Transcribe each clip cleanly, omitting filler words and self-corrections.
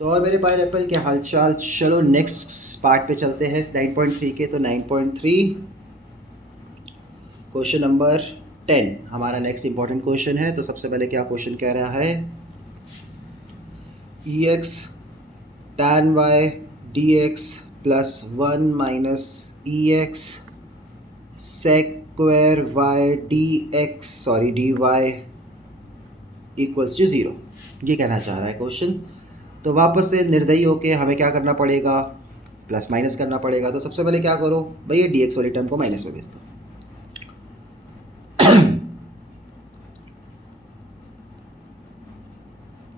तो और मेरे पाइनएप्पल के हाल चाल। चलो नेक्स्ट पार्ट पे चलते हैं 9.3 के। तो 9.3 क्वेश्चन नंबर 10 हमारा नेक्स्ट इंपॉर्टेंट क्वेश्चन है। तो सबसे पहले क्या क्वेश्चन कह रहा है, ई x tan y dx plus 1 minus E x square y dy equals to 0, ये कहना चाह रहा है क्वेश्चन। तो वापस से निर्दयी होके हमें क्या करना पड़ेगा, प्लस माइनस करना पड़ेगा। तो सबसे पहले क्या करो भाई, ये dx वाली टर्म को माइनस में भेज दो।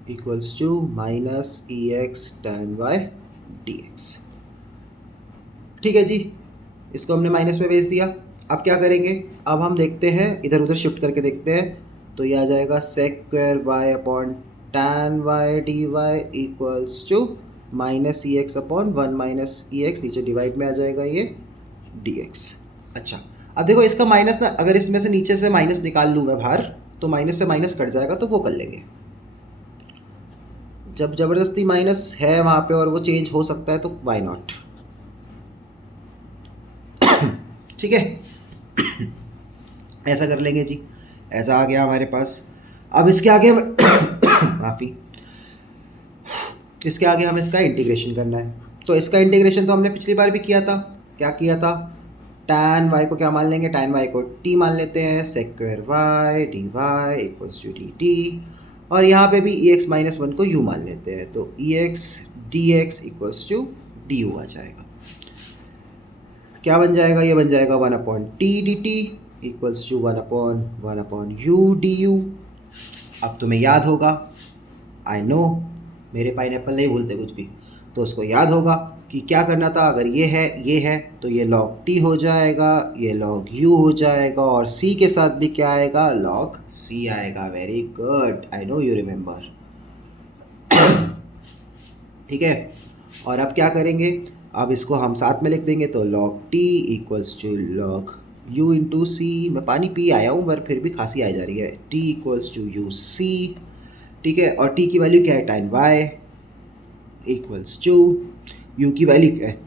Equals to minus E x tan y dx। ठीक है जी, इसको हमने माइनस में भेज दिया। अब क्या करेंगे, अब हम देखते हैं, इधर उधर शिफ्ट करके देखते हैं। तो ये आ जाएगा sec square y upon tan y dy equals to minus E X upon 1 minus E X, नीचे डिवाइड में आ जाएगा ये dx। अच्छा, अब देखो इसका माइनस ना, अगर इसमें से नीचे से माइनस निकाल लूँ मैं बाहर, तो माइनस से माइनस कट जाएगा, तो वो कर लेंगे। जब ज़बरदस्ती माइनस है वहाँ पे और वो चेंज हो सकता है, तो वाई नॉट। ठीक है, ऐसा कर लेंगे जी। ऐसा आ गया हमारे पास। अब इसके आगे माफ़ी, इसके आगे हमें इसका इंटीग्रेशन करना है। तो इसका इंटीग्रेशन तो हमने पिछली बार भी किया था। क्या किया था, tan y को क्या मान लेंगे, tan y को t मान लेते हैं, sec square y dy equals to dt। और यहाँ पे भी ex माइनस 1 को u मान लेते हैं, तो ex dx equals to du आ जाएगा। क्या बन जाएगा, ये बन जाएगा 1 upon T D T equals to 1 upon U D U. अब तुम्हें याद होगा, आई नो मेरे पाइनएप्पल नहीं भूलते कुछ भी, तो उसको याद होगा कि क्या करना था। अगर ये है तो ये log t हो जाएगा, ये log u हो जाएगा, और c के साथ भी क्या आएगा, log c आएगा। Very good, I know you remember. ठीक है, और अब क्या करेंगे, अब इसको हम साथ में लिख देंगे। तो log t equals to log u into c. मैं पानी पी आया हूँ पर फिर भी खांसी आ जा रही है। t equals to you see. ठीक है, और t की वैल्यू क्या है, tan y equals to u की वैल्यू क्या है,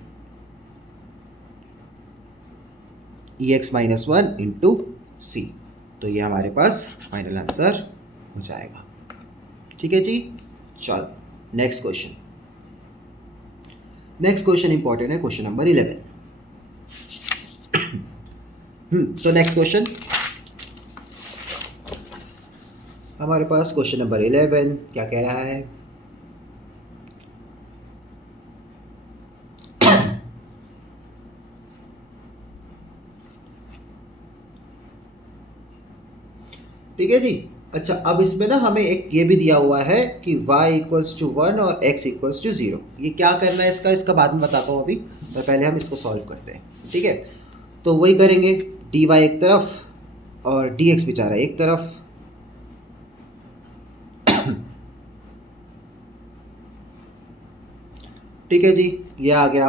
ई एक्स माइनस 1 इंटू सी। तो ये हमारे पास फाइनल आंसर हो जाएगा। ठीक है जी, चलो next question. Next question important है, क्वेश्चन नंबर 11। तो नेक्स्ट क्वेश्चन हमारे पास, क्वेश्चन नंबर 11 क्या कह रहा है, ठीक है जी। अच्छा, अब इसमें ना हमें एक ये भी दिया हुआ है कि y इक्वल्स टू 1 और x इक्वल्स टू 0। ये क्या करना है इसका बाद में बताता हूँ, अभी तो पहले हम इसको सॉल्व करते हैं। ठीक है, तो वही करेंगे, dy एक तरफ और dx बेचारा एक तरफ। ठीक है जी, ये आ गया।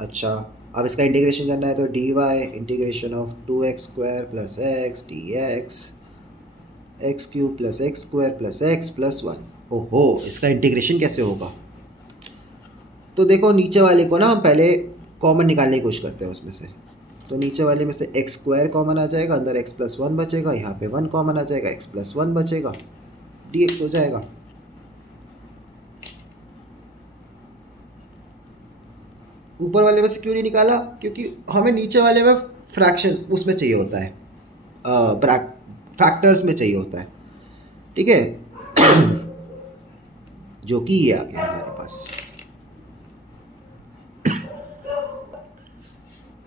अच्छा, अब इसका इंटीग्रेशन करना है, तो dy integration of 2x square plus x D x cube plus X square plus x plus 1। ओहो, इसका इंटीग्रेशन कैसे होगा। तो देखो, नीचे वाले को ना हम पहले कॉमन निकालने की कोशिश करते हैं उसमें से। तो नीचे वाले में से एक्स स्क्वायर कॉमन आ जाएगा, अंदर एक्स प्लस 1 बचेगा, यहाँ पे 1 कॉमन आ जाएगा, एक्स प्लस 1 बचेगा, dx हो जाएगा। ऊपर वाले में से क्यों नहीं निकाला, क्योंकि हमें नीचे वाले में फ्रैक्शन उसमें चाहिए होता है, फैक्टर्स में चाहिए होता है। ठीक है, जो कि ये आ गया हमारे पास।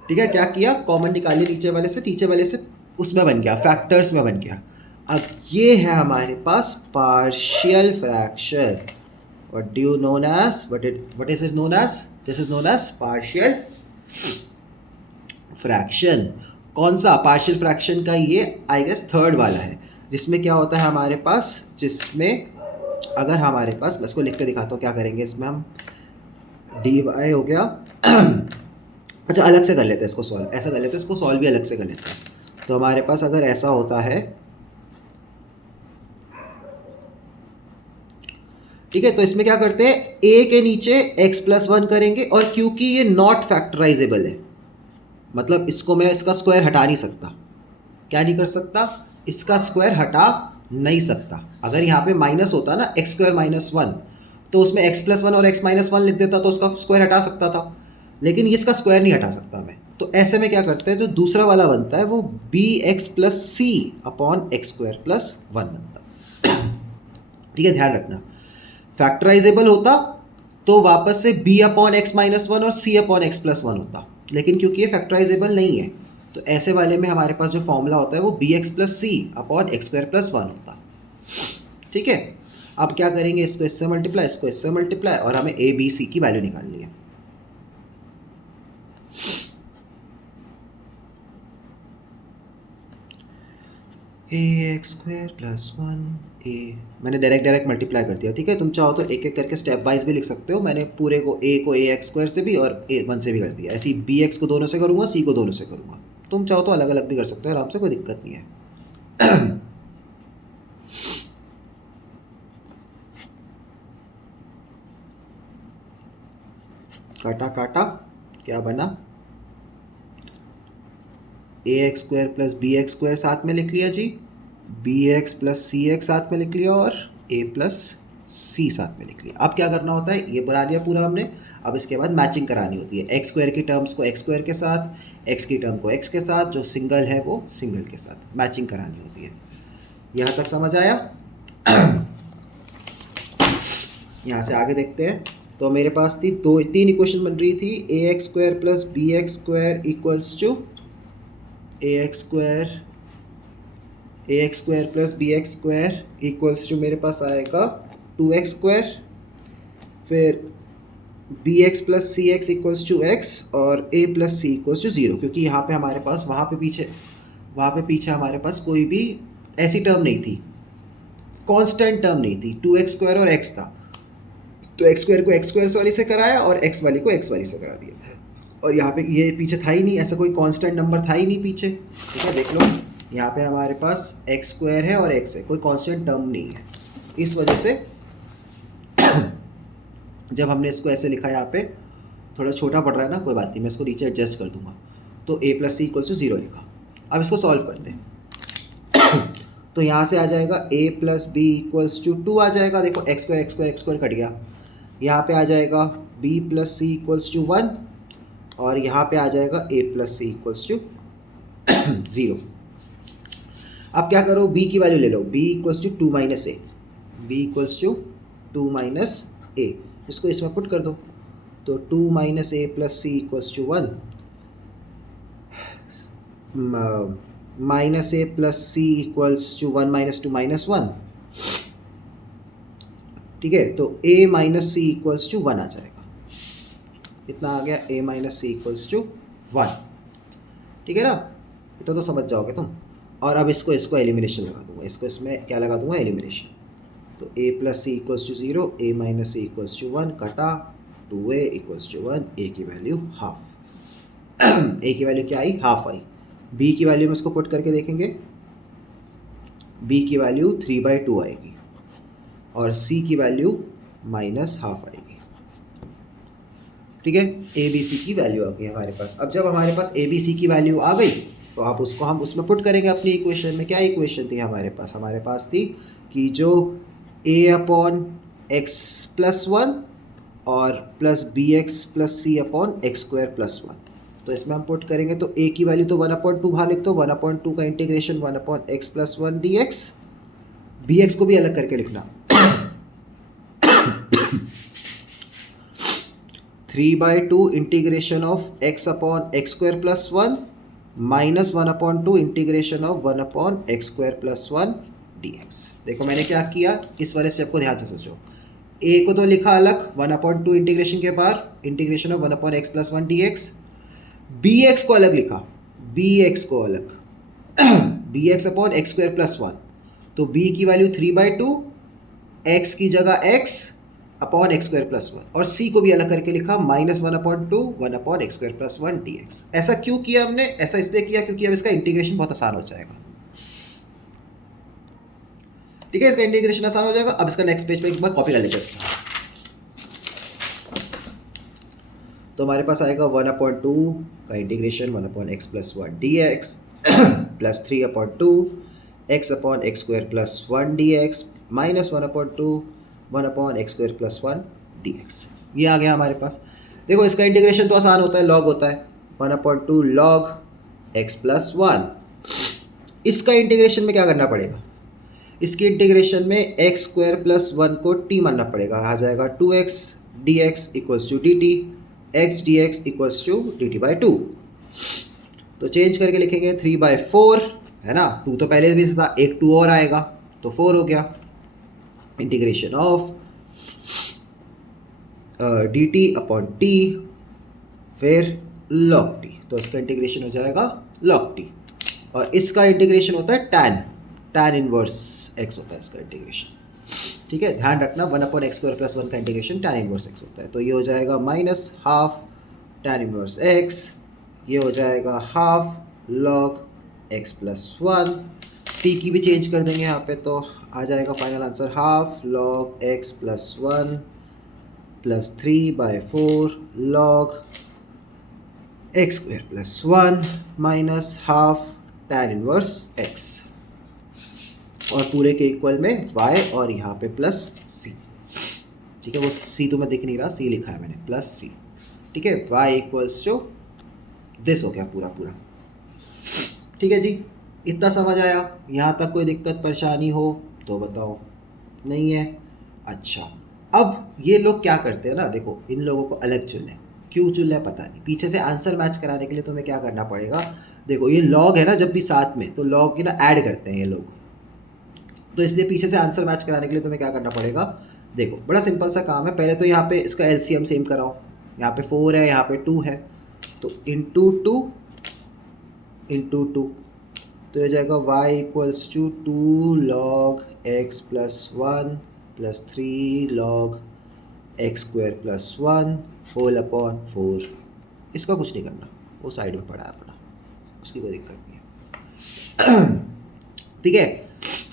ठीक है, क्या किया, कॉमन निकाली नीचे वाले से उसमें बन गया, फैक्टर्स में बन गया। अब ये है हमारे पास partial fraction. What do you known as, what is it known as, this is known as partial fraction। कौन सा पार्शियल फ्रैक्शन का, ये आई गेस थर्ड वाला है, जिसमें क्या होता है हमारे पास, जिसमें अगर हमारे पास, मैं इसको लिख के दिखाता हूँ क्या करेंगे इसमें हम। dy हो गया। अच्छा, अलग से कर लेते हैं इसको सॉल्व, ऐसा कर लेते हैं इसको सॉल्व भी अलग से कर लेते हैं। तो हमारे पास अगर ऐसा होता है, ठीक है, तो इसमें क्या करते हैं, a के नीचे x+1 करेंगे, और क्योंकि ये नॉट फैक्टराइजेबल है, मतलब इसको मैं इसका स्क्वायर हटा नहीं सकता। क्या नहीं कर सकता, इसका स्क्वायर हटा नहीं सकता। अगर यहाँ पे माइनस होता ना x² - 1, तो उसमें x+1 और x-1 लिख देता तो उसका स्क्वायर हटा सकता था, लेकिन इसका स्क्वायर नहीं हटा सकता मैं। तो ऐसे में क्या करते हैं, जो दूसरा वाला बनता है वो bx+c/x² + 1 बनता है। ठीक है, ध्यान रखना, फैक्टराइजेबल होता तो वापस से b/x-1 और c/x+1 होता, लेकिन क्योंकि ये फैक्टराइजेबल नहीं है, तो ऐसे वाले में हमारे पास जो फॉर्मूला होता है वो bx+c/x² + 1 होता। ठीक है, अब क्या करेंगे, इसको इससे मल्टीप्लाई, इसको इससे मल्टीप्लाई, और हमें a b c की वैल्यू निकालनी है। ax² + 1a, मैंने डायरेक्ट मल्टीप्लाई कर दिया। ठीक है, तुम चाहो तो एक एक करके स्टेप वाइज भी लिख सकते हो। मैंने पूरे को a को ax² से भी और a1 से भी कर दिया। ऐसे ही bx को दोनों से करूँगा, c को दोनों से करूँगा। तुम चाहो तो अलग अलग भी कर सकते हो आराम से, कोई दिक्कत नहीं है। काटा काटा, क्या बना, ax² + bx² साथ में लिख लिया जी, bx + cx साथ में लिख लिया, और a + c साथ में लिख लिया। अब क्या करना होता है, ये बना लिया पूरा हमने। अब इसके बाद मैचिंग करानी होती है, x² की टर्म्स को x² के साथ, x की टर्म को x के साथ, जो सिंगल है वो सिंगल के साथ मैचिंग करानी होती है। यहाँ तक समझ आया? यहाँ से आगे देखते हैं। तो मेरे पास थी तीन इक्वेशन बन रही थी, ax² + bx² = ax² + bx² मेरे पास आएगा 2x², फिर bx + cx = x, और a + c = 0, क्योंकि यहाँ पे हमारे पास वहाँ पे पीछे हमारे पास कोई भी ऐसी टर्म नहीं थी, कांस्टेंट टर्म नहीं थी, 2x² और x था। तो x² को x² वाली से कराया और x वाली को x वाली से करा दिया, और यहाँ पे ये पीछे था ही नहीं, ऐसा कोई कांस्टेंट नंबर था ही नहीं पीछे। ठीक है, देख लो, यहाँ पे हमारे पास x² है और x है, कोई कांस्टेंट टर्म नहीं है। इस वजह से जब हमने इसको ऐसे लिखा, यहाँ पे थोड़ा छोटा पड़ रहा है ना, कोई बात नहीं, मैं इसको नीचे एडजस्ट कर दूंगा। तो a + c = 0 लिखा। अब इसको सॉल्व करते हैं। तो यहाँ से आ जाएगा a + b = 2 आ जाएगा। देखो x² कट गया। यहाँ पे आ जाएगा b + c = 1, और यहाँ पे आ जाएगा a + c = 0। अब क्या करो, b की वैल्यू ले लो, b = 2 - a, b = 2 - a, इसको इसमें पुट कर दो। तो 2 - a + c = 1, -a + c = 1 - 2 - 1। ठीक है, तो a - c = 1 आ जाएगा। कितना आ गया, a - c = 1। ठीक है ना, इतना तो समझ जाओगे तुम। और अब इसको एलिमिनेशन लगा दूंगा, इसको इसमें क्या लगा दूंगा, एलिमिनेशन। तो a + c = 0, a - c = 1, कटा, 2a = 1, a की वैल्यू हाफ। a की वैल्यू क्या आई, हाफ आई। b की वैल्यू में इसको पुट करके देखेंगे, b की वैल्यू 3/2 आएगी, और c की वैल्यू -हाफ आएगी। ठीक है, ए बी सी की वैल्यू आ गई हमारे पास। अब जब हमारे पास ए बी सी की वैल्यू आ गई, तो आप उसको हम उसमें पुट करेंगे अपनी इक्वेशन में। क्या इक्वेशन थी हमारे पास थी कि जो a/x+1 और प्लस bx + c/x² + 1, तो इसमें हम पुट करेंगे। तो a की वैल्यू तो 1/2 बाहर लिख दो, 1/2 का इंटीग्रेशन 1/x+1 dx, bx को भी अलग करके लिखना। 3/2 integration of x/x² + 1 - 1/2 integration of 1/x² + 1 dx। देखो मैंने क्या किया, इस वाले स्टेप को ध्यान से सोचो। a को तो लिखा अलग 1/2 इंटीग्रेशन के बाहर, integration of 1/x + 1 dx। bx को अलग लिखा, bx को अलग bx/x² + 1। तो b की वैल्यू 3/2, x की जगह x/x² + 1, और c को भी अलग करके लिखा -1/2 1/x² + 1 dx। ऐसा क्यों किया हमने, ऐसा इसलिए किया क्योंकि अब इसका इंटीग्रेशन बहुत आसान हो जाएगा। ठीक है, इसका इंटीग्रेशन आसान हो जाएगा। अब इसका नेक्स्ट पेज पे एक बार कॉपी कर लेते हैं इसको। तो हमारे पास आएगा 1/2 का integration 1/x + 1 dx plus 3/2 x/x² + 1 dx minus 1/2 1/x² + 1 dx। ये आ गया हमारे पास। देखो इसका इंटीग्रेशन तो आसान होता है, लॉग होता है 1/2 log x + 1। इसका इंटीग्रेशन में क्या करना पड़ेगा, इसके इंटीग्रेशन में x² + 1 को t मानना पड़ेगा। आ जाएगा 2x dx = dt x dx = dt/2। तो चेंज करके लिखेंगे 3/4 है ना, 2 तो पहले भी था, एक 2 और आएगा तो 4 हो गया। इंटीग्रेशन ऑफ dt/t फिर log t, तो इसका इंटीग्रेशन हो जाएगा log t। और इसका इंटीग्रेशन होता है tan इनवर्स x होता है इसका इंटीग्रेशन। ठीक है, ध्यान रखना 1/x² + 1 का इंटीग्रेशन tan इनवर्स x होता है। तो ये हो जाएगा -½ tan इनवर्स x, ये हो जाएगा ½ log x + 1। t की भी चेंज कर देंगे यहाँ पे, तो आ जाएगा final answer ½ log x + 1 plus 3/4 log x² + 1 minus ½ tan inverse x, और पूरे के इक्वल में y और यहाँ पे प्लस c। ठीक है, वो c तो मैं दिख नहीं रहा, c लिखा है मैंने प्लस c। ठीक है, y = दिस हो गया पूरा। ठीक है जी, इतना समझ आया? यहाँ तक कोई दिक्कत परेशानी हो तो बताओ। नहीं है? अच्छा, अब ये लोग क्या करते हैं ना, देखो इन लोगों को अलग चुन लें, क्यों चुन लें पता नहीं। पीछे से आंसर मैच कराने के लिए तुम्हें क्या करना पड़ेगा, देखो ये लॉग है ना, जब भी साथ में तो लॉग की ना ऐड करते हैं ये लोग, तो इसलिए पीछे से आंसर मैच कराने के लिए तुम्हें क्या करना पड़ेगा। देखो बड़ा सिंपल सा काम है, पहले तो यहाँ पे इसका एलसीएम सेम कराओ। यहाँ पे 4 है, यहाँ पे 2 है, तो इंटू 2 तो ये जाएगा y = 2 log x + 1 plus 3 log x² + 1 होल/4। इसका कुछ नहीं करना, वो साइड में पड़ा है अपना, उसकी कोई दिक्कत नहीं है। ठीक है,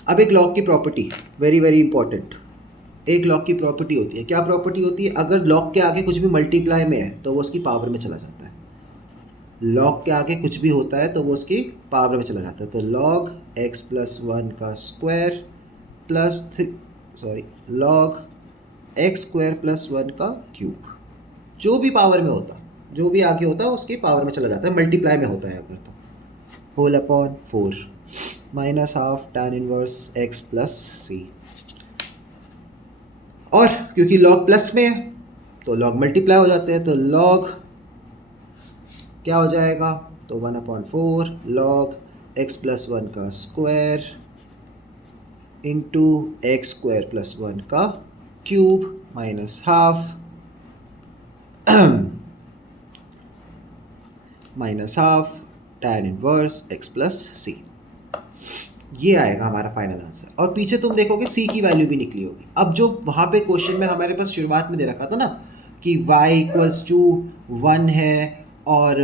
अब एक लॉग की प्रॉपर्टी वेरी वेरी इंपॉर्टेंट, एक लॉग की प्रॉपर्टी होती है। क्या प्रॉपर्टी होती है, अगर लॉग के आगे कुछ भी मल्टीप्लाई में है तो वो उसकी पावर में चला जाता है। लॉग के आगे कुछ भी होता है तो वो उसकी पावर में चला जाता है। तो log x + 1 का स्क्वायर प्लस log x² + 1 का क्यूब, जो भी पावर में होता, जो भी आगे होता है उसकी पावर में चला जाता है, मल्टीप्लाई में होता है अगर तो, whole minus ½ tan inverse x + c। और क्योंकि log प्लस में है तो log मल्टीप्लाई हो जाते हैं, तो log क्या हो जाएगा, तो 1/4 log x + 1 का स्क्वायर इंटू x² + 1 का cube minus ½ tan inverse x + c। ये आएगा हमारा फाइनल आंसर। और पीछे तुम देखोगे c की वैल्यू भी निकली होगी। अब जो वहाँ पे क्वेश्चन में हमारे पास शुरुआत में दे रखा था ना कि y = 1 है और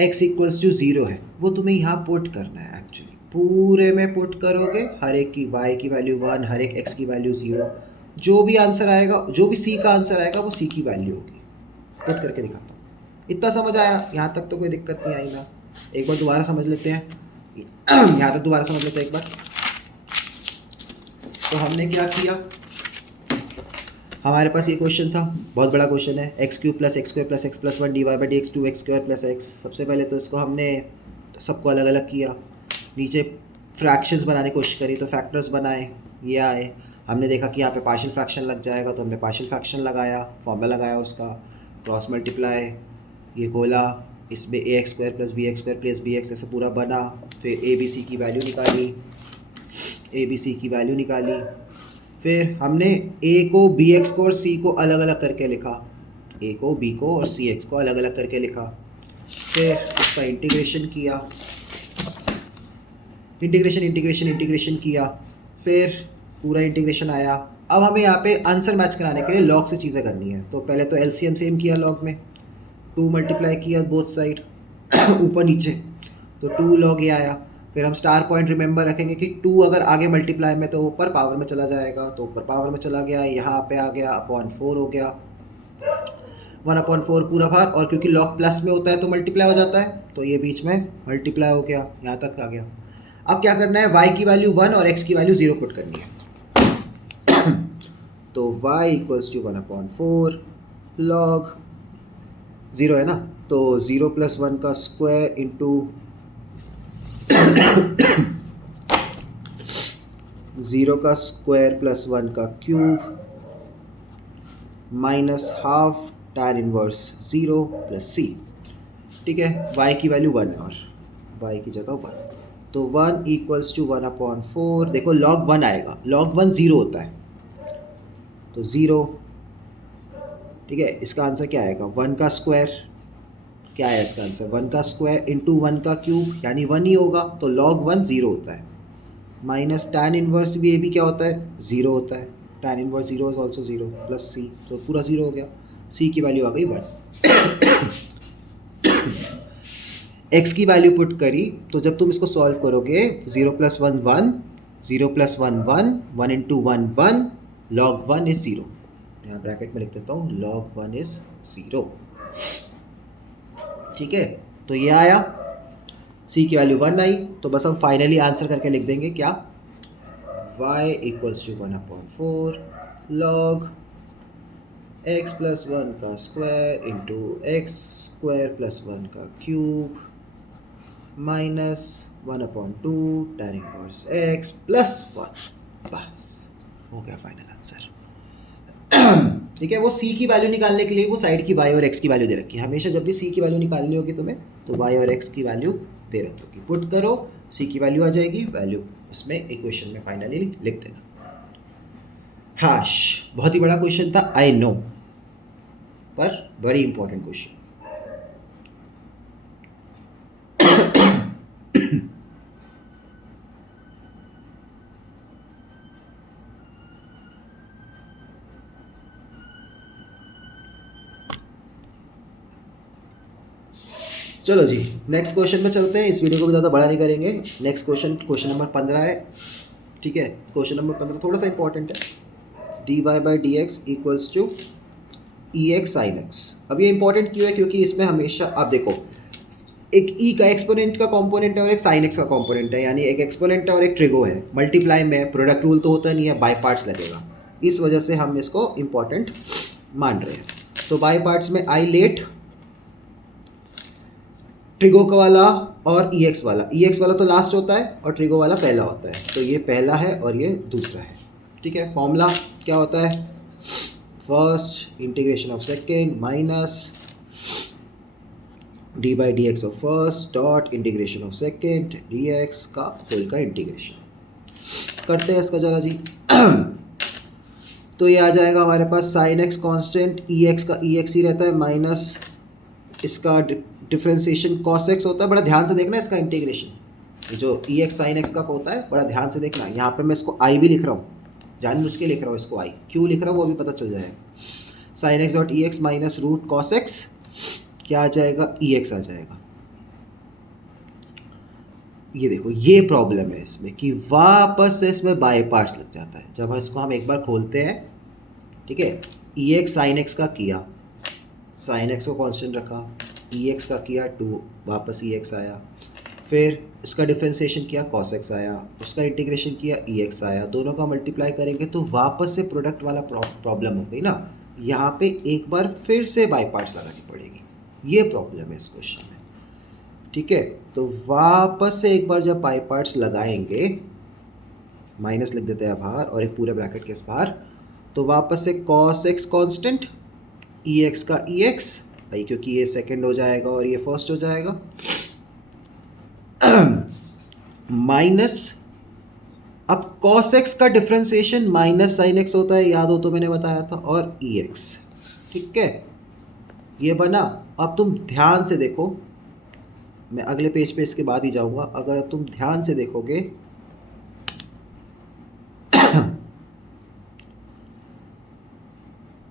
x = 0 है, वो तुम्हें यहाँ पुट करना है। एक्चुअली पूरे में पुट करोगे, हर एक की y की वैल्यू 1, हर एक x की वैल्यू 0, जो भी आंसर आएगा, जो भी c का आंसर आएगा वो c की वैल्यू होगी। पुट करके दिखाता हूँ। इतना समझ आया? यहाँ तक तो कोई दिक्कत नहीं आई ना? एक बार दोबारा समझ लेते हैं। यहाँ तक दोबारा समझ लेते हैं एक बार। तो हमने क्या किया, हमारे पास ये क्वेश्चन था, बहुत बड़ा क्वेश्चन है, x³ + x² + x + 1 dy/dx 2x² + x। सबसे पहले तो इसको हमने सबको अलग अलग किया, नीचे फ्रैक्शंस बनाने की कोशिश करी तो फैक्टर्स बनाए, ये आए। हमने देखा कि यहाँ पे पार्शियल फ्रैक्शन लग जाएगा तो हमने पार्शियल फ्रैक्शन लगाया, फॉर्मूला लगाया उसका, क्रॉस मल्टीप्लाई, ये खोला, इसमें ax² + bx² + bx ऐसे पूरा बना। फिर abc की वैल्यू निकाली, फिर हमने a को bx को और c को अलग अलग करके लिखा, a को b को और cx को अलग अलग करके लिखा। फिर उसका इंटीग्रेशन किया, इंटीग्रेशन किया, फिर पूरा इंटीग्रेशन आया। अब हमें यहाँ पे आंसर मैच कराने के लिए लॉग से चीज़ें करनी है। तो पहले तो एलसीएम सेम किया, लॉग में 2 मल्टीप्लाई किया बोथ साइड ऊपर नीचे, तो 2 log a आया। फिर हम स्टार पॉइंट रिमेंबर रखेंगे कि 2 अगर आगे मल्टीप्लाई में तो ऊपर पावर में चला जाएगा, तो ऊपर पावर में चला गया, यहाँ पे आ गया अपॉन 4 हो गया, 1/4 पूरा भार, और क्योंकि लॉग प्लस में होता है तो मल्टीप्लाई हो जाता है, तो ये बीच में मल्टीप्लाई हो गया, यहाँ तक आ गया। अब क्या करना है, y की वैल्यू 1 और x की वैल्यू 0 पुट करनी है। तो y इक्वल्स टू 1/4 लॉग 0 है ना, तो 0 + 1 का स्क्वायर इंटू 0 का स्क्वायर प्लस 1 का cube minus half tan inverse 0 plus c। ठीक है, y की वैल्यू 1 है और y की जगह 1, तो 1 इक्वल्स टू 1/4। देखो log 1 आएगा, log 1 0 होता है, तो 0। ठीक है, इसका आंसर क्या आएगा, 1 का स्क्वायर, क्या है इसका आंसर, 1 का स्क्वायर इंटू 1 का क्यूब, यानी 1 ही होगा, तो log 1 0 होता है, माइनस tan इनवर्स भी, ये भी क्या होता है, 0 होता है, tan inverse 0 is also 0 plus c, तो पूरा 0 हो गया, c की वैल्यू आ गई 1। x की वैल्यू पुट करी, तो जब तुम इसको सॉल्व करोगे 0 + 1 1, 0 + 1 1, 1 इंटू 1 1, log 1 इज 0, यहाँ ब्रैकेट में लिख देता हूँ log 1 इज 0। ठीक है, तो ये आया, c की वैल्यू 1 आई, तो बस हम फाइनली आंसर करके लिख देंगे क्या, y equals to 1/4 log x + 1 का square into x square plus 1 का cube minus 1/2 tan inverse x plus 1, बस हो गया फाइनल आंसर। ठीक है, वो c की वैल्यू निकालने के लिए वो साइड की y और x की वैल्यू दे रखी है, हमेशा जब भी c की वैल्यू निकालनी होगी तुम्हें तो y और x की वैल्यू दे रखी होगी, पुट करो, c की वैल्यू आ जाएगी, वैल्यू उसमें इक्वेशन में फाइनली लिख देना। हाश, बहुत ही बड़ा क्वेश्चन था, आई नो, पर बड़ी इंपॉर्टेंट क्वेश्चन। चलो जी, नेक्स्ट क्वेश्चन में चलते हैं, इस वीडियो को भी ज़्यादा बड़ा नहीं करेंगे। नेक्स्ट क्वेश्चन नंबर 15 है। ठीक है, क्वेश्चन नंबर 15 थोड़ा सा इंपॉर्टेंट है, dy/dx equals to ex sin x। अब ये इंपॉर्टेंट क्यों है, क्योंकि इसमें हमेशा आप देखो, एक e का एक्सपोनेंट का कंपोनेंट है और एक sin x का कंपोनेंट है, यानी एक एक्सपोनेंट है और एक ट्रिगो है, मल्टीप्लाई में प्रोडक्ट रूल तो होता नहीं है, बाय पार्ट्स लगेगा, इस वजह से हम इसको इंपॉर्टेंट मान रहे हैं। तो बाय पार्ट्स में आई लेट ट्रिगो का वाला और EX वाला तो लास्ट होता है और ट्रिगो वाला पहला होता है, तो ये पहला है और ये दूसरा है। ठीक है, फॉर्मूला क्या होता है, first integration of second minus d/dx of first dot integration of second dx का होल का इंटीग्रेशन करते हैं इसका जरा जी। तो ये आ जाएगा हमारे पास sin x कांस्टेंट, EX का EX ही रहता है, माइनस इसका डिफ्रेंसिएशन cos x होता है, बड़ा ध्यान से देखना इसका इंटीग्रेशन, जो EX sin x का होता है बड़ा ध्यान से देखना। यहाँ पे मैं इसको i भी लिख रहा हूँ, जानबूझ के लिख रहा हूँ इसको i, क्यों लिख रहा हूँ वो भी पता चल जाएगा। sin x dot EX minus root cos x क्या आ जाएगा, EX आ जाएगा। ये देखो, ये प्रॉब्लम है इसमें कि वापस से इसमें बाय पार्ट्स लग जाता है। जब इसको हम एक बार खोलते हैं, ठीक है, EX sin x का किया, sin x को कांस्टेंट रखा, EX का किया 2, वापस EX आया, फिर इसका डिफ्रेंसिएशन किया cos x आया, उसका इंटीग्रेशन किया EX आया, दोनों का मल्टीप्लाई करेंगे तो वापस से प्रोडक्ट वाला प्रॉब्लम हो गई ना। यहाँ पे एक बार फिर से बाय पार्ट्स लगानी पड़ेगी, ये प्रॉब्लम है इस क्वेश्चन में। ठीक है, तो वापस से एक बार जब बाय पार्ट्स लगाएंगे, माइनस लिख देते हैं बाहर और एक पूरे ब्रैकेट के बाहर, तो वापस से cos x कांस्टेंट, EX का EX भाई, क्योंकि ये सेकंड हो जाएगा और ये फर्स्ट हो जाएगा, माइनस अब cos x का डिफ्रेंसिएशन माइनस sin x होता है, याद हो तो मैंने बताया था, और EX। ठीक है, ये बना। अब तुम ध्यान से देखो, मैं अगले पेज पे इसके बाद ही जाऊंगा, अगर तुम ध्यान से देखोगे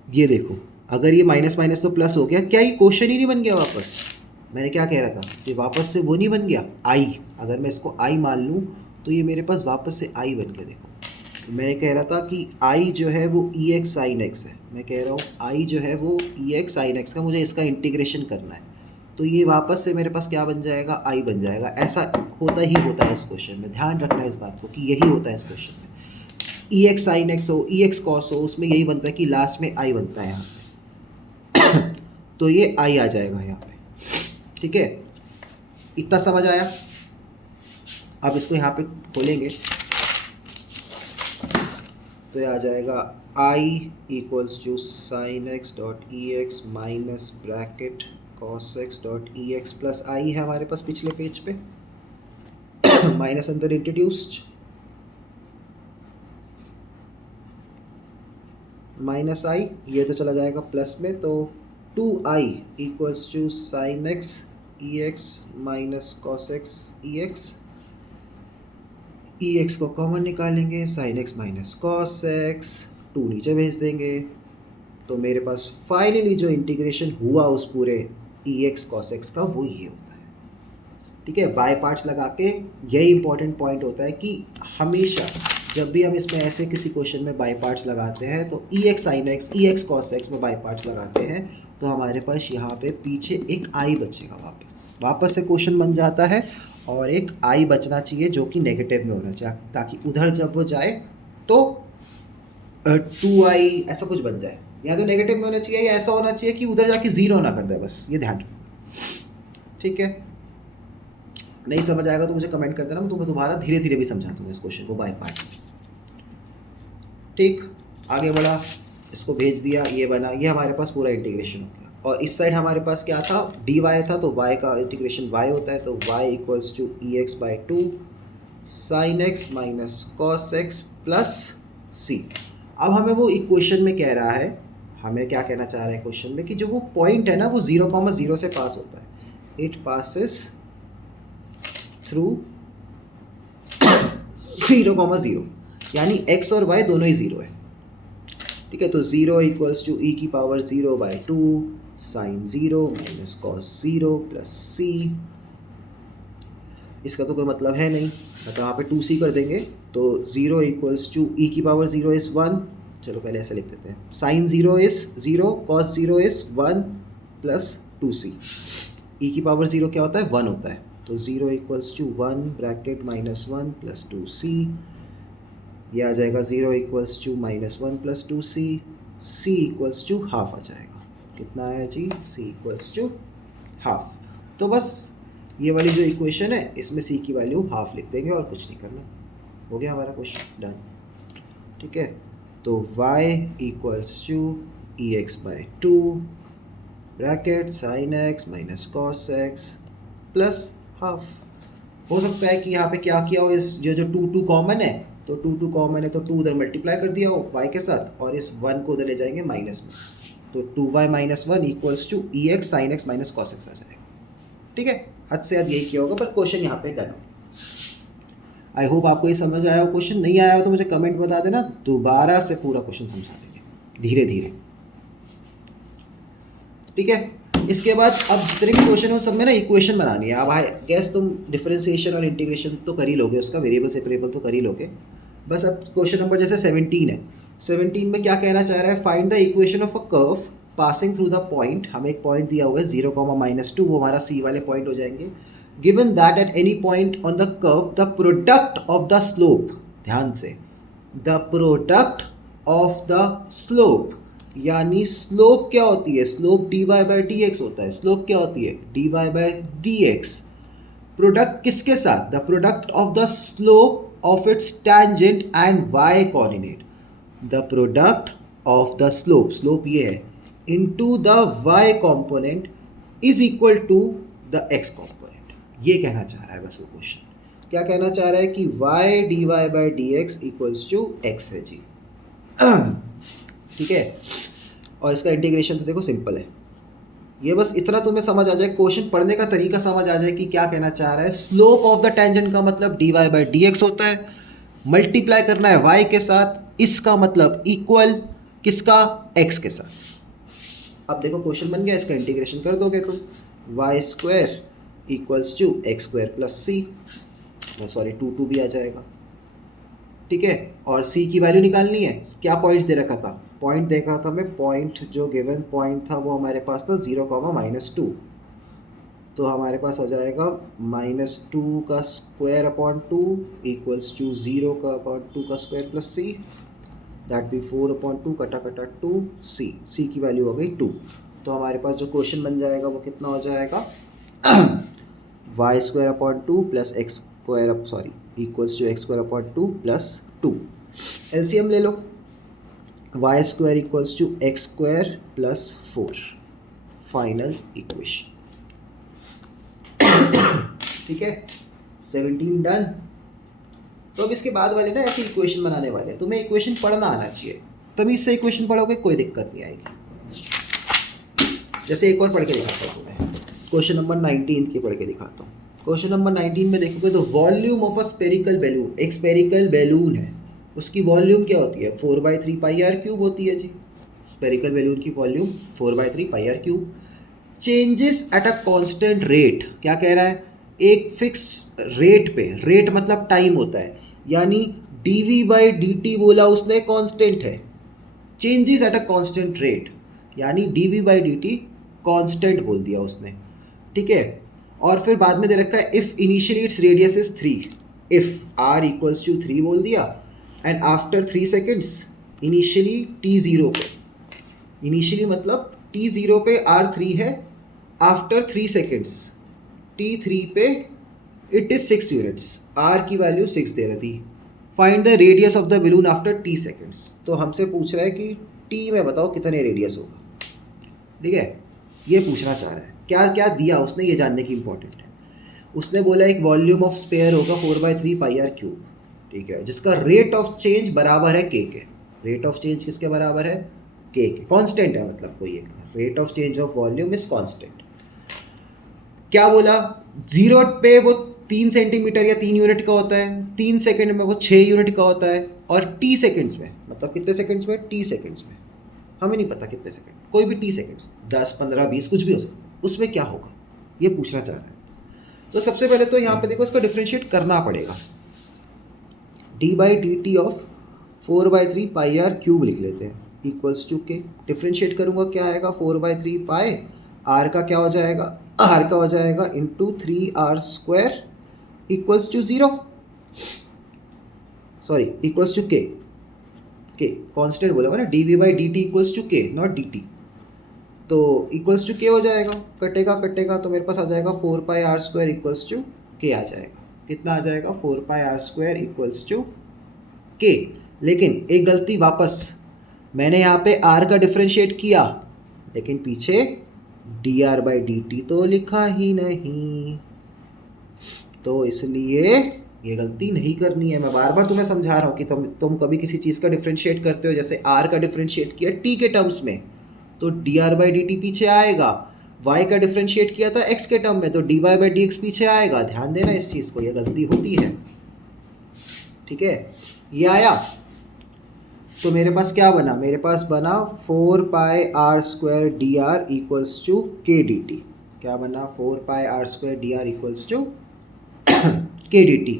ये देखो, अगर ये माइनस माइनस तो प्लस हो गया, क्या ये क्वेश्चन ही नहीं बन गया वापस? मैंने क्या कह रहा था, ये वापस से वो नहीं बन गया, आई अगर मैं इसको आई मान लूँ तो ये मेरे पास वापस से आई बन के देखो, मैं कह रहा था कि आई जो है वो ई एक्स साइन एक्स है, मैं कह रहा हूँ आई जो है वो ई एक्स साइन एक्स का, मुझे इसका इंटीग्रेशन करना है, तो ये वापस से मेरे पास क्या बन जाएगा, आई बन जाएगा। ऐसा होता ही होता है इस क्वेश्चन में, ध्यान रखना है इस बात को कि यही होता है इस क्वेश्चन में। ई एक्स साइन एक्स हो, ई एक्स कॉस हो, उसमें यही बनता है कि लास्ट में आई बनता है यहाँ पे तो ये आई आ जाएगा यहाँ पे, ठीक है, इतना समझ आया। अब इसको यहाँ पे खोलेंगे तो ये आ जाएगा I equals to sine x dot e x minus bracket cos x dot e x plus I है हमारे पास पिछले पेज पे माइनस अंदर इंट्रोड्यूस्ड, माइनस आई, ये तो चला जाएगा प्लस में, तो 2i equals to sine X E x minus cos X E X, E X को कॉमन निकालेंगे, sine x minus cos X, 2 नीचे भेज देंगे, तो मेरे पास फाइनली जो इंटीग्रेशन हुआ उस पूरे ई एक्स कॉस एक्स का वो ये होता है, ठीक है। बाय पार्ट्स लगा के यही इंपॉर्टेंट पॉइंट होता है कि हमेशा जब भी हम इसमें ऐसे किसी क्वेश्चन में बाय पार्ट्स लगाते हैं तो ई x sine X E x cos x में बाय पार्ट्स लगाते हैं तो हमारे पास यहाँ पे पीछे एक आई बचेगा, वापस से क्वेश्चन बन जाता है, और एक आई बचना चाहिए जो कि नेगेटिव में होना चाहिए, ताकि उधर जब वो जाए तो 2i ऐसा कुछ बन जाए, या तो नेगेटिव में होना चाहिए या ऐसा होना चाहिए कि उधर जाके ज़ीरो ना कर दे, बस ये ध्यान रखो, ठीक है। नहीं समझ आएगा तो मुझे कमेंट कर देना, तो मैं दोबारा धीरे धीरे भी समझा दूँगा इस क्वेश्चन को बाय पार्ट, ठीक। आगे बढ़ा, इसको भेज दिया, ये बना, ये हमारे पास पूरा इंटीग्रेशन हो गया, और इस साइड हमारे पास क्या था, डी वाई था, तो वाई का इंटीग्रेशन वाई होता है, तो y equals to E x by 2 sine x minus cos x plus c. अब हमें वो इक्वेशन में कह रहा है, हमें क्या कहना चाह रहा है क्वेश्चन में, कि जो वो पॉइंट है ना वो 0,0 से पास होता है, इट पासिस थ्रू 0,0, यानी x और y दोनों ही 0 है, ठीक है। तो 0 इक्वल्स टू ई की power 0 by 2 sine 0 minus cos 0 plus c, इसका तो कोई मतलब है नहीं, मतलब यहाँ पे 2c कर देंगे, तो 0 इक्वल्स टू ई की पावर 0 इज़ 1, चलो पहले ऐसे लिख देते हैं, sine 0 is 0 cos 0 is 1 plus 2c, E की पावर 0 क्या होता है, 1 होता है, तो 0 equals to 1 bracket minus 1 plus 2c, ये आ जाएगा 0 equals to minus 1 plus 2c, c equals to half आ जाएगा, कितना है जी, c इक्वल्स टू हाफ। तो बस ये वाली जो इक्वेशन है इसमें c की वैल्यू हाफ लिख देंगे और कुछ नहीं करना, हो गया हमारा क्वेश्चन डन, ठीक है। तो y equals to E x by 2 bracket sine x minus cos x plus half. हो सकता है कि यहाँ पे क्या किया हो, इस जो 2 कॉमन है, तो 2 कॉमन है तो 2 उधर मल्टीप्लाई कर दिया हो y के साथ, और इस 1 को उधर ले जाएंगे माइनस में, तो 2y minus 1 equals to E x sine x minus cos x आ जाएगा, ठीक है। हद से हद यही किया होगा, पर क्वेश्चन यहाँ पे डन हो। आई होप आपको ये समझ आया हो, क्वेश्चन नहीं आया हो तो मुझे कमेंट बता देना, दोबारा से पूरा क्वेश्चन समझा देंगे धीरे धीरे, ठीक है। इसके बाद अब जितने भी क्वेश्चन हो सब में ना इक्वेशन बनानी है। अब आई गैस तुम डिफरेंशिएशन और इंटीग्रेशन तो कर ही लोगे, उसका वेरिएबल सेपरेबल तो कर ही लोगे। बस अब क्वेश्चन नंबर जैसे 17 है, 17 में क्या कहना चाह रहा है, find the equation of a curve passing through the point, हमें एक पॉइंट दिया हुआ है 0,-2, वो हमारा सी वाले पॉइंट हो जाएंगे। Given that at any point on the curve the product of the slope, ध्यान से, the product of the slope, यानी स्लोप क्या होती है, slope dy by D x होता है, स्लोप क्या होती है dy by D x, product किसके साथ, the product of the slope of its tangent and y coordinate, the product of the slope, slope ये है, into the y component is equal to the x component, ये कहना चाह रहा है बस वो क्वेश्चन। क्या कहना चाह रहा है कि y dy by D X equals to x है जी, ठीक है। और इसका इंटीग्रेशन तो देखो सिंपल है, ये बस इतना तुम्हें समझ आ जाए, क्वेश्चन पढ़ने का तरीका समझ आ जाए कि क्या कहना चाह रहा है। स्लोप ऑफ द टेंजेंट का मतलब dy बाई डी एक्स होता है, मल्टीप्लाई करना है y के साथ, इसका मतलब इक्वल किसका, x के साथ। अब देखो क्वेश्चन बन गया, इसका इंटीग्रेशन कर दोगे तुम, Y square equals to X square plus C, sorry 2 भी आ जाएगा, ठीक है। और सी की वैल्यू निकालनी है। क्या पॉइंट्स दे रखा था, पॉइंट देखा था मैं, पॉइंट जो गिवन पॉइंट था वो हमारे पास था 0, -2, तो हमारे पास आ जाएगा -2 का स्क्वायर अपॉन 2 इक्वल्स टू 0 का अपॉन 2 का square plus C, that be 4/2 कटा कटा 2 सी की वैल्यू हो गई 2। तो हमारे पास जो क्वेश्चन बन जाएगा वो कितना हो जाएगा y² upon 2 plus X square, sorry equals to x² upon 2 plus 2। LCM ले लो, y² equals to x² plus 4, final equation, ठीक है। 17 डन। तो अब इसके बाद वाले ना ऐसे इक्वेशन बनाने वाले हैं, तुम्हें इक्वेशन पढ़ना आना चाहिए, तभी इससे इक्वेशन पढ़ोगे कोई दिक्कत नहीं आएगी। जैसे एक और पढ़ के दिखाता हूँ तुम्हें, क्वेश्चन नंबर 19 के पढ़ के दिखाता हूँ। क्वेश्चन नंबर 19 में देखोगे तो volume of a spherical balloon, एक स्पेरिकल बैलून है, उसकी वॉल्यूम क्या होती है 4/3 पाई आर क्यूब होती है जी। स्पेरिकल बैलून की volume 4/3 pi are cube. Changes at a constant rate, क्या कह रहा है, एक फिक्स रेट पे, रेट मतलब टाइम होता है, यानी dv/dt बोला उसने कांस्टेंट है, changes at a constant rate यानी dv/dt कांस्टेंट बोल दिया उसने, ठीक है। और फिर बाद में दे रखा है if initially its radius is 3, if r equals to 3 बोल दिया, and after 3 seconds initially t0 पे, इनिशियली मतलब t0 पे r3 है, आफ्टर 3 सेकेंड्स t3 पे इट इज 6 यूनिट्स, r की वैल्यू 6 दे रही थी। Find the radius of the balloon after t seconds, तो हमसे पूछ रहा है कि t में बताओ कितने रेडियस होगा, ठीक है, ये पूछना चाह रहा है। क्या क्या दिया उसने ये जानने की इंपॉर्टेंट है। उसने बोला एक वॉल्यूम ऑफ स्पेयर होगा 4/3 पाई आर क्यूब, ठीक है, जिसका रेट ऑफ चेंज बराबर है के, रेट ऑफ चेंज किसके बराबर है के, कांस्टेंट है, मतलब कोई एक rate of change of volume is constant. क्या बोला, 0 पे वो 3 सेंटीमीटर या 3 यूनिट का होता है, 3 सेकंड में वो 6 यूनिट का होता है, और टी सेकंड्स में मतलब कितने सेकंड्स में, टी सेकंड्स में, हमें नहीं पता कितने सेकंड, कोई भी टी सेकंड्स 10 15 20 कुछ भी हो सकता है, उसमें क्या होगा ये पूछना चाह रहा है। तो सबसे पहले तो यहाँ पे देखो इसको डिफ्रेंशिएट करना पड़ेगा, d/dt of 4/3 pi are cube लिख लेते हैं इक्वल्स टू के, डिफ्रेंशिएट करूँगा क्या आएगा 4/3 पाई, r का क्या हो जाएगा, r का हो जाएगा into 3r² equals to 0, sorry equals to k, constant बोला हुआ ना, dv/dt equals to k not dt, तो इक्वल्स टू के हो जाएगा, कटेगा कटेगा तो मेरे पास आ जाएगा 4πr² इक्वल्स टू के आ जाएगा, कितना आ जाएगा 4πr² इक्वल्स टू के। लेकिन एक गलती वापस, मैंने यहाँ पे r का डिफ्रेंशिएट किया लेकिन पीछे dr/dt तो लिखा ही नहीं, तो इसलिए ये गलती नहीं करनी है। मैं बार बार तुम्हें समझा रहा हूँ कि तुम कभी किसी चीज़ का डिफ्रेंशिएट करते हो, जैसे r का डिफ्रेंशिएट किया t के टर्म्स में तो dr/dt पीछे आएगा, y का डिफ्रेंशिएट किया था x के टर्म में तो dy/dx पीछे आएगा, ध्यान देना इस चीज़ को, ये गलती होती है, ठीक है। ये आया तो मेरे पास क्या बना, मेरे पास बना 4πr² dr इक्वल्स टू के dt, क्या बना 4πr² dr इक्वल्स टू के dt।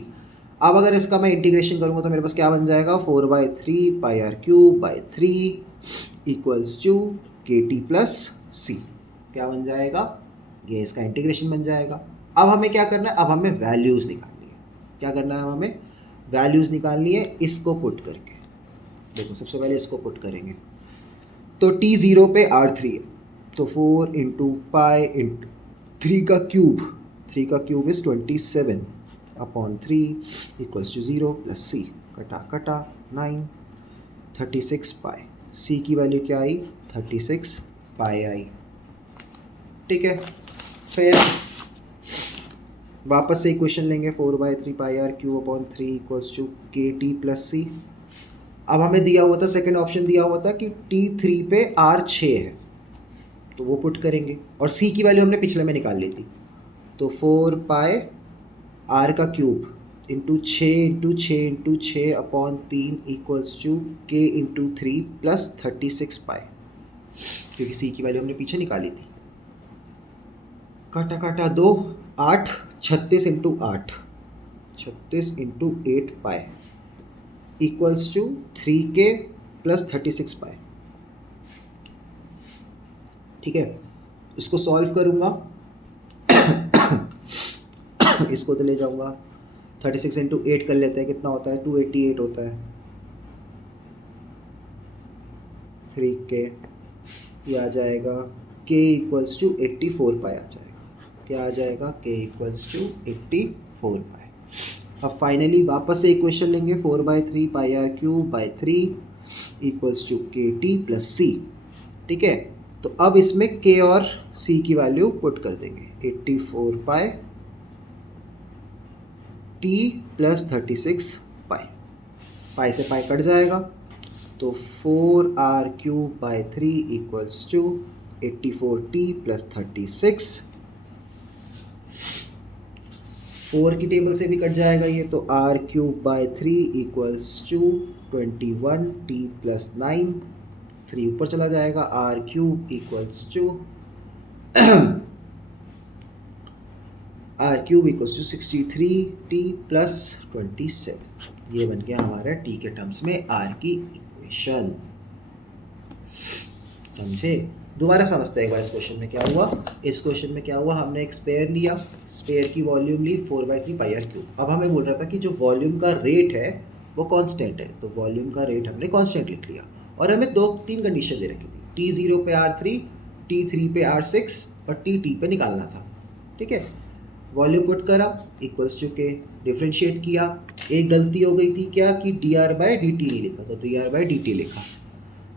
अब अगर इसका मैं इंटीग्रेशन करूँगा तो मेरे पास क्या बन जाएगा 4/3 pi are cube by 3 equals to k t plus c, क्या बन जाएगा, ये इसका इंटीग्रेशन बन जाएगा। अब हमें क्या करना है, अब हमें वैल्यूज़ निकालनी है, क्या करना है हमें वैल्यूज़ निकालनी है, इसको पुट करके देखो, सबसे पहले इसको पुट करेंगे तो t0 पे r3 है तो 4 इंटू पाई इंटू 3 का cube is 27 upon 3 equals to 0 plus c, कटा कटा 9 36 पाई, सी की वैल्यू क्या आई 36 पाई आई, ठीक है। फिर वापस से इक्वेशन लेंगे 4/3 pi are cube upon 3 equals to k t plus c. अब हमें दिया हुआ था, सेकंड ऑप्शन दिया हुआ था कि t3 पे r 6 है तो वो पुट करेंगे, और c की वैल्यू हमने पिछले में निकाल ली थी, तो 4 पाई r का cube into 6 upon 3 equals to k into 3 plus 36 pi, क्योंकि c की वैल्यू हमने पीछे निकाली थी, काटा काटा 2 8 36 into 8 36 into 8 pi equals to 3k plus 36 pi. ठीक है, इसको सॉल्व करूँगा इसको तो ले जाऊँगा 36 इंटू 8 कर लेते हैं, कितना होता है 288 होता है। 3k ये आ जाएगा k इक्वल्स टू 84 पाई आ जाएगा। क्या आ जाएगा k इक्वल्स टू 84 पाई। अब फाइनली वापस से इक्वेशन लेंगे 4/3 pi are cube by 3 equals to k t plus c. ठीक है, तो अब इसमें k और c की वैल्यू पुट कर देंगे 84 पाई t प्लस 36 पाई। पाई से पाई कट जाएगा तो 4r cube by 3 equals to 84t plus 36। 4 की टेबल से भी कट जाएगा ये, तो r cube by 3 equals to 21t plus 9। 3 ऊपर चला जाएगा, r cube equals to r cube equals to 63t plus 27। ये बन गया हमारा t के टर्म्स में r की इक्वेशन। समझे? दोबारा समझते हैं एक बार इस क्वेश्चन में क्या हुआ। इस क्वेश्चन में क्या हुआ, हमने एक स्पेयर लिया, स्पेयर की वॉल्यूम ली 4/3 पाई आर क्यूब। अब हमें बोल रहा था कि जो वॉल्यूम का रेट है वो कांस्टेंट है, तो वॉल्यूम का रेट हमने कांस्टेंट लिख लिया और हमें 2-3 कंडीशन दे रखी थी, T0 पे R3, T3 पे R6 और T पे निकालना था। ठीक है, वॉल्यूम पुट करा इक्वल्स टू के, डिफ्रेंशिएट किया। एक गलती हो गई थी क्या कि dr/dt नहीं लिखा, तो dr/dt लिखा,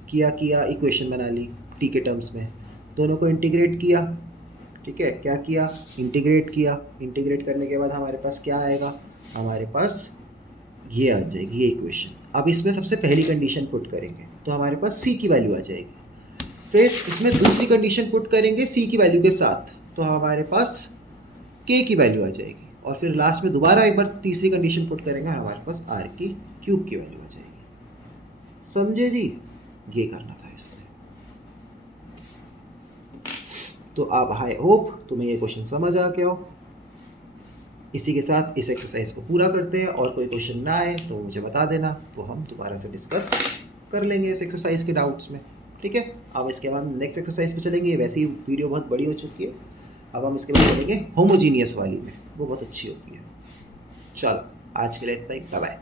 किया इक्वेशन बना ली टी के टर्म्स में, दोनों को इंटीग्रेट किया। ठीक है, क्या किया, इंटीग्रेट किया। इंटीग्रेट करने के बाद हमारे पास क्या आएगा, हमारे पास ये आ जाएगी ये इक्वेशन। अब इसमें सबसे पहली कंडीशन पुट करेंगे तो हमारे पास c की वैल्यू आ जाएगी। फिर इसमें दूसरी कंडीशन पुट करेंगे c की वैल्यू के साथ, तो हमारे पास k की वैल्यू आ जाएगी। और फिर लास्ट में दोबारा एक बार तीसरी कंडीशन पुट करेंगे, हमारे पास r की क्यूब की वैल्यू आ जाएगी। समझे जी? ये करना था इसमें। तो अब आई होप तुम्हें ये क्वेश्चन समझ आ गया हो। इसी के साथ इस एक्सरसाइज को पूरा करते हैं, और कोई क्वेश्चन ना आए तो मुझे बता देना, तो हम दोबारा से डिस्कस कर लेंगे इस एक्सरसाइज के डाउट्स में। ठीक है, अब इसके बाद नेक्स्ट एक्सरसाइज पे चलेंगे। वैसे ही वीडियो बहुत बड़ी हो चुकी है, अब हम इसके बाद चलेंगे होमोजीनियस वाली में, वो बहुत अच्छी होती है। चलो आज के लिए इतना ही, बाय बाय।